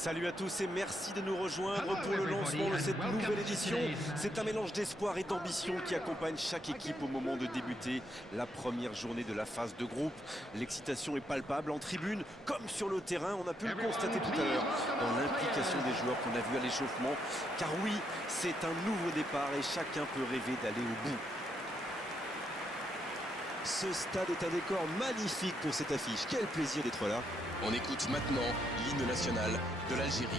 Salut à tous et merci de nous rejoindre pour le lancement de cette nouvelle édition. C'est un mélange d'espoir et d'ambition qui accompagne chaque équipe au moment de débuter la première journée de la phase de groupe. L'excitation est palpable en tribune comme sur le terrain. On a pu le constater tout à l'heure dans l'implication des joueurs qu'on a vu à l'échauffement. Car oui, c'est un nouveau départ et chacun peut rêver d'aller au bout. Ce stade est un décor magnifique pour cette affiche. Quel plaisir d'être là. On écoute maintenant l'hymne national de l'Algérie.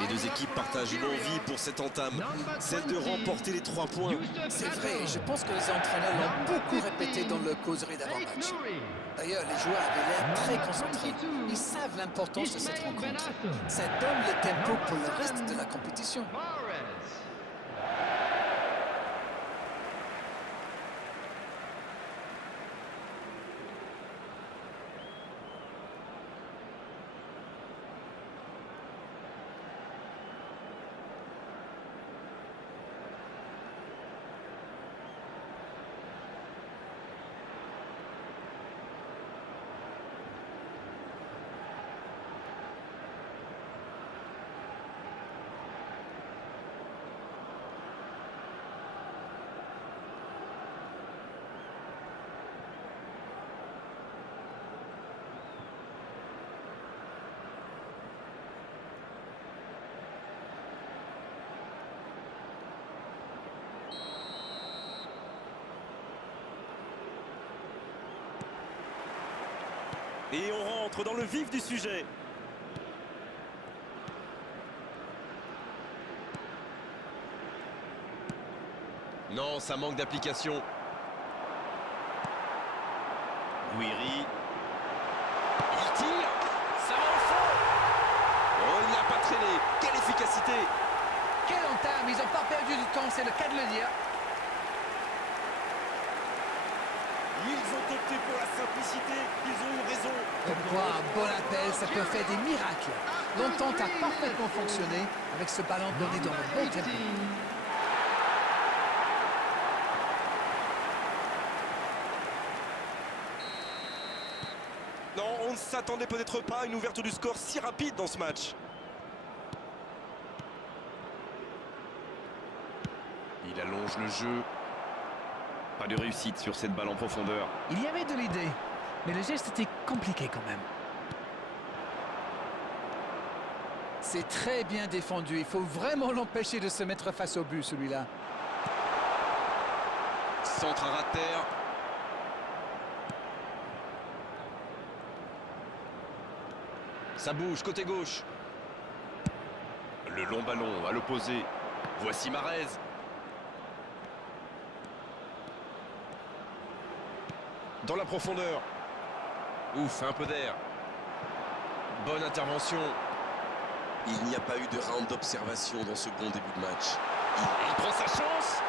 Les deux équipes partagent une envie pour cette entame, celle de remporter les 3 points. C'est vrai, je pense que les entraîneurs l'ont beaucoup répété dans le causerie d'avant-match. D'ailleurs, les joueurs avaient l'air très concentrés. Ils savent l'importance de cette rencontre. Ça donne le tempo pour le reste de la compétition. Et on rentre dans le vif du sujet. Non, ça manque d'application. Gouiri. Il tire. Ça va au fond. Oh, il n'a pas traîné. Quelle efficacité. Quelle entame, ils n'ont pas perdu du temps, c'est le cas de le dire. Ils ont opté pour la simplicité, ils ont eu raison. Comme quoi, un bon appel, ça peut faire des miracles. L'entente a parfaitement fonctionné avec ce ballon donné dans le bon tempo. Non, on ne s'attendait peut-être pas à une ouverture du score si rapide dans ce match. Il allonge le jeu. Pas de réussite sur cette balle en profondeur. Il y avait de l'idée, mais le geste était compliqué quand même. C'est très bien défendu, il faut vraiment l'empêcher de se mettre face au but, celui-là. Centre à ras de terre. Ça bouge, côté gauche. Le long ballon à l'opposé. Voici Mahrez. Dans la profondeur. Ouf, un peu d'air. Bonne intervention. Il n'y a pas eu de round d'observation dans ce bon début de match. Il prend sa chance.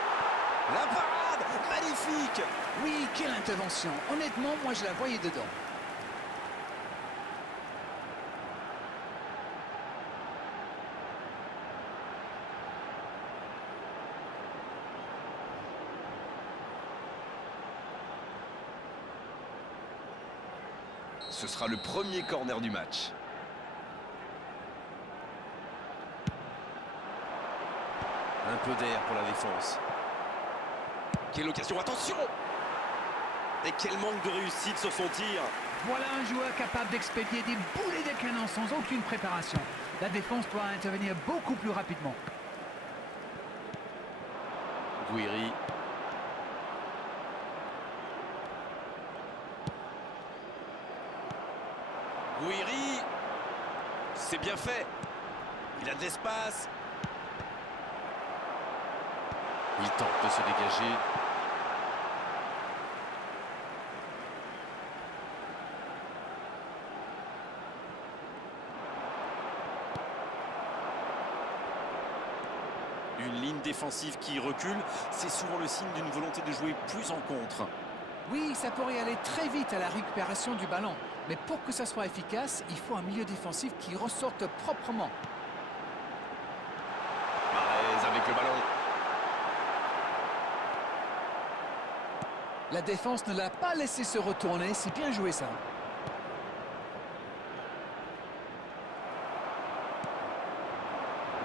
La parade, magnifique. Oui, quelle intervention. Honnêtement, moi je la voyais dedans. Ce sera le premier corner du match. Un peu d'air pour la défense. Quelle occasion, attention! Et quel manque de réussite sur son tir. Voilà un joueur capable d'expédier des boulets de canon sans aucune préparation. La défense doit intervenir beaucoup plus rapidement. Gouiri. Gouiri. C'est bien fait. Il a de l'espace. Il tente de se dégager. Une ligne défensive qui recule, c'est souvent le signe d'une volonté de jouer plus en contre. Oui, ça pourrait aller très vite à la récupération du ballon. Mais pour que ça soit efficace, il faut un milieu défensif qui ressorte proprement. Mahrez avec le ballon. La défense ne l'a pas laissé se retourner, c'est bien joué ça.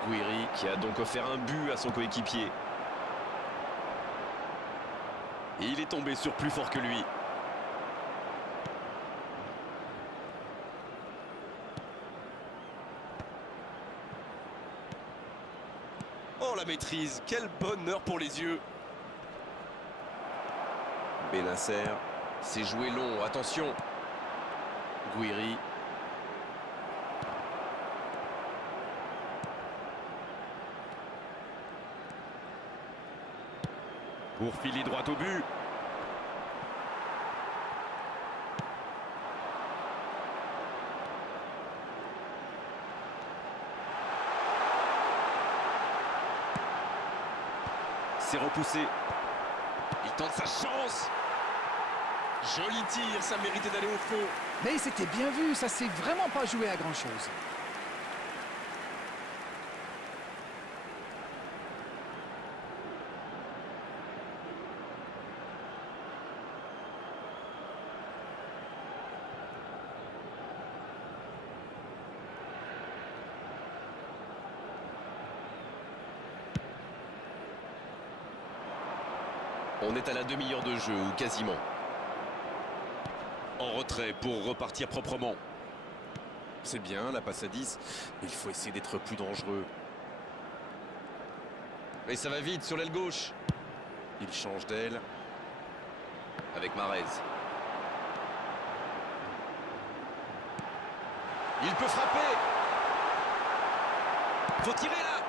Gouiri qui a donc offert un but à son coéquipier. Et il est tombé sur plus fort que lui. Oh la maîtrise, quel bonheur pour les yeux. Benasser, c'est joué long, attention. Gouiri. Pour filer droit au but. C'est repoussé. Il tente sa chance. Joli tir, ça méritait d'aller au fond. Mais c'était bien vu, ça s'est vraiment pas joué à grand-chose. On est à la demi-heure de jeu, ou quasiment. En retrait pour repartir proprement. C'est bien, la passe à 10, mais il faut essayer d'être plus dangereux. Et ça va vite sur l'aile gauche. Il change d'aile. Avec Mahrez. Il peut frapper. Faut tirer là.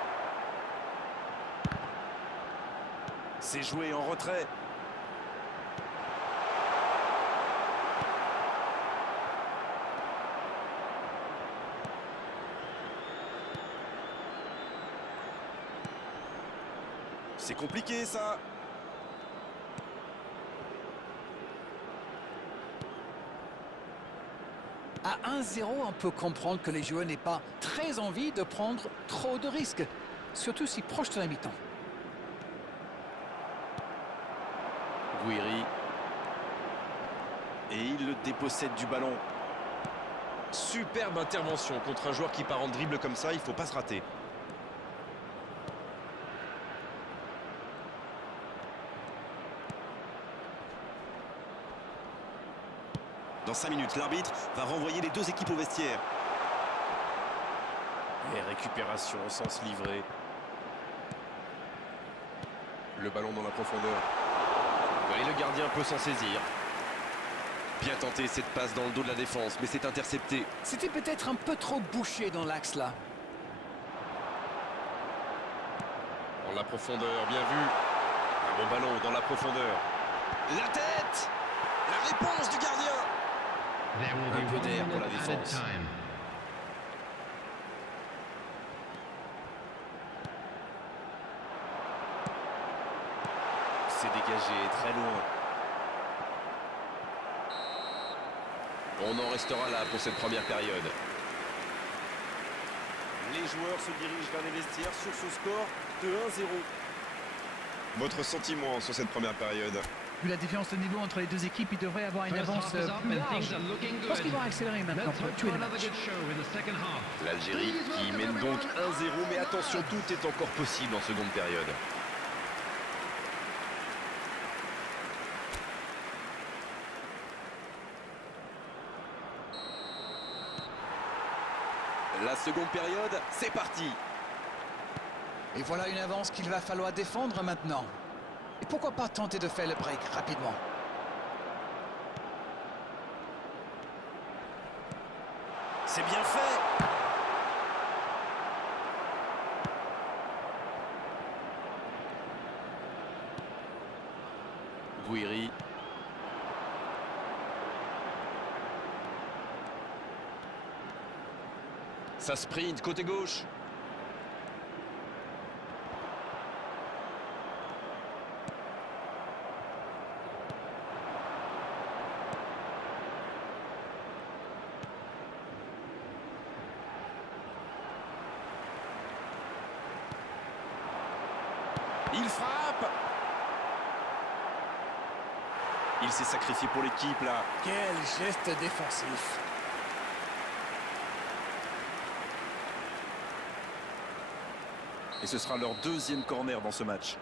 C'est joué en retrait. C'est compliqué ça. À 1-0, on peut comprendre que les joueurs n'aient pas très envie de prendre trop de risques, surtout si proche de la mi-temps. Gouiri. Et il le dépossède du ballon. Superbe intervention contre un joueur qui part en dribble comme ça, il ne faut pas se rater. Dans 5 minutes, l'arbitre va renvoyer les deux équipes au vestiaire. Et récupération au sens livré. Le ballon dans la profondeur. Et le gardien peut s'en saisir. Bien tenté cette passe dans le dos de la défense, mais c'est intercepté. C'était peut-être un peu trop bouché dans l'axe là. Dans la profondeur, bien vu. Un bon ballon dans la profondeur. La tête. La réponse du gardien. Un peu d'air pour la défense. C'est dégagé très loin. On en restera là pour cette première période. Les joueurs se dirigent vers les vestiaires sur ce score de 1-0. Votre sentiment sur cette première période? Vu la différence de niveau entre les deux équipes, ils devraient avoir une avance plus large. Je pense qu'ils vont accélérer maintenant pour tuer le match. L'Algérie qui mène donc 1-0, mais attention, tout est encore possible en seconde période. La seconde période, c'est parti. Et voilà une avance qu'il va falloir défendre maintenant. Et pourquoi pas tenter de faire le break rapidement? C'est bien fait. Gouiri. Ça sprint côté gauche. Il frappe. Il s'est sacrifié pour l'équipe là. Quel geste défensif. Et ce sera leur deuxième corner dans ce match.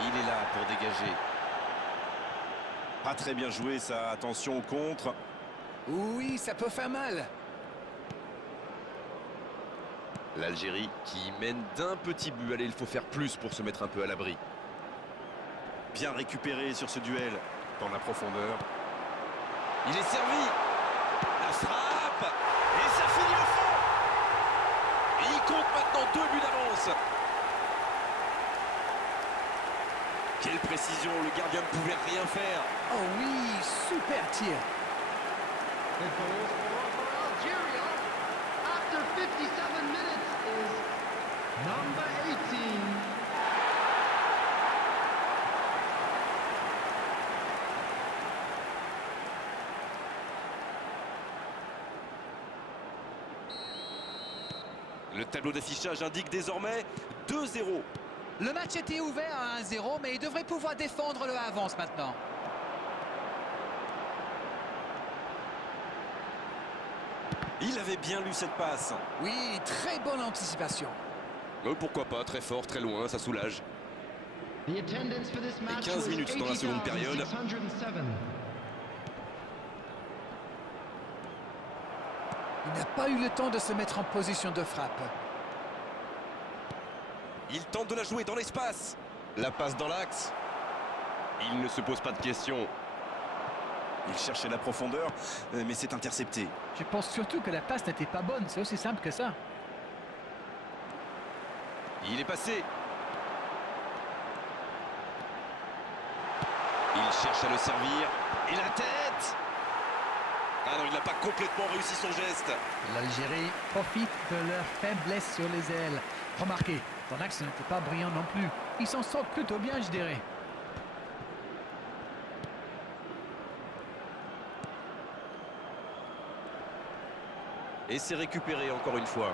Il est là pour dégager. Pas très bien joué ça, attention au contre. Oui, ça peut faire mal. L'Algérie qui mène d'un petit but. Allez, il faut faire plus pour se mettre un peu à l'abri. Bien récupéré sur ce duel. Dans la profondeur. Il est servi. La frappe. Et ça finit au fond. Et il compte maintenant 2 buts d'avance. Quelle précision, le gardien ne pouvait rien faire. Oh oui, super tir. The goal scorer for Algeria after 57 minutes is number 18. Le tableau d'affichage indique désormais 2-0. Le match était ouvert à 1-0, mais il devrait pouvoir défendre le avance maintenant. Il avait bien lu cette passe. Oui, très bonne anticipation. Pourquoi pas, très fort, très loin, ça soulage. The attendance for this match 15 was minutes dans la seconde période. 80,607. Il n'a pas eu le temps de se mettre en position de frappe. Il tente de la jouer dans l'espace. La passe dans l'axe. Il ne se pose pas de questions. Il cherchait la profondeur, mais c'est intercepté. Je pense surtout que la passe n'était pas bonne, c'est aussi simple que ça. Il est passé. Il cherche à le servir. Et la tête. Ah non, il n'a pas complètement réussi son geste. L'Algérie profite de leur faiblesse sur les ailes. Remarquez, son axe n'était pas brillant non plus. Ils s'en sortent plutôt bien, je dirais. Et c'est récupéré encore une fois.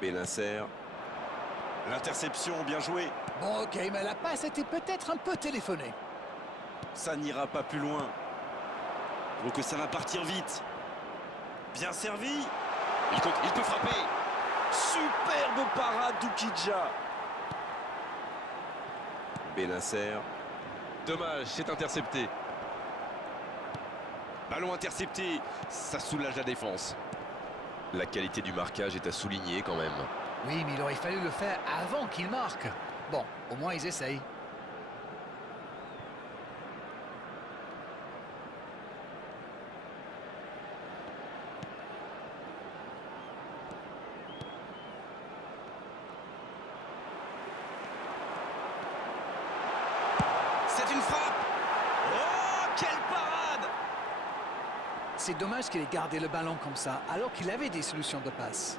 Benacer. L'interception, bien joué. Bon, ok, mais la passe était peut-être un peu téléphonée. Ça n'ira pas plus loin. Donc ça va partir vite. Bien servi. Il peut frapper. Superbe parade d'Oukidja. Benacer. Dommage, c'est intercepté. Ballon intercepté. Ça soulage la défense. La qualité du marquage est à souligner quand même. Oui, mais il aurait fallu le faire avant qu'il marque. Bon, au moins ils essayent. C'est une frappe. Oh, quelle parade! C'est dommage qu'il ait gardé le ballon comme ça, alors qu'il avait des solutions de passe.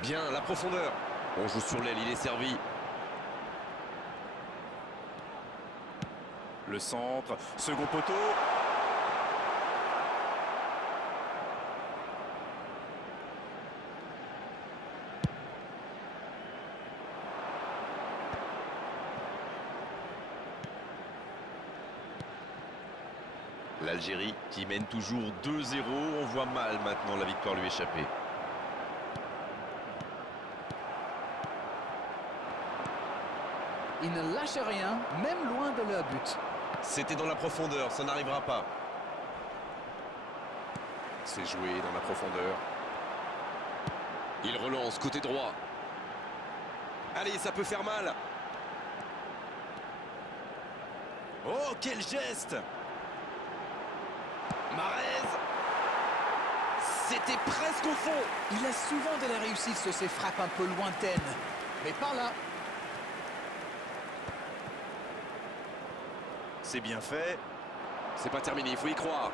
Bien, la profondeur. On joue sur l'aile, il est servi. Le centre, second poteau. L'Algérie qui mène toujours 2-0. On voit mal maintenant la victoire lui échapper. Ils ne lâchent rien, même loin de leur but. C'était dans la profondeur, ça n'arrivera pas. C'est joué dans la profondeur. Il relance côté droit. Allez, ça peut faire mal. Oh, quel geste! Mahrez! C'était presque au fond. Il a souvent de la réussite sur ses frappes un peu lointaines. Mais par là. C'est bien fait. C'est pas terminé, il faut y croire.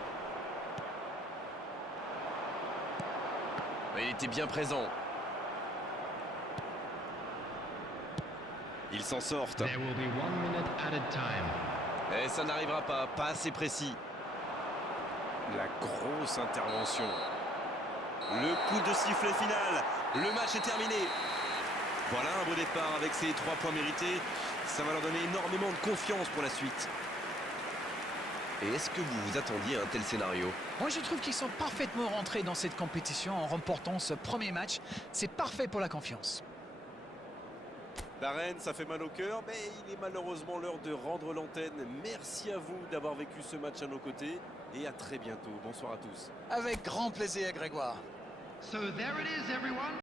Il était bien présent. Ils s'en sortent. There will be 1 minute added time. Et ça n'arrivera pas, pas assez précis. La grosse intervention. Le coup de sifflet final. Le match est terminé. Voilà un beau départ avec ces 3 points mérités. Ça va leur donner énormément de confiance pour la suite. Et est-ce que vous vous attendiez à un tel scénario? Moi, je trouve qu'ils sont parfaitement rentrés dans cette compétition en remportant ce premier match. C'est parfait pour la confiance. Darren, ça fait mal au cœur, mais il est malheureusement l'heure de rendre l'antenne. Merci à vous d'avoir vécu ce match à nos côtés et à très bientôt. Bonsoir à tous. Avec grand plaisir, Grégoire. So there it is, everyone.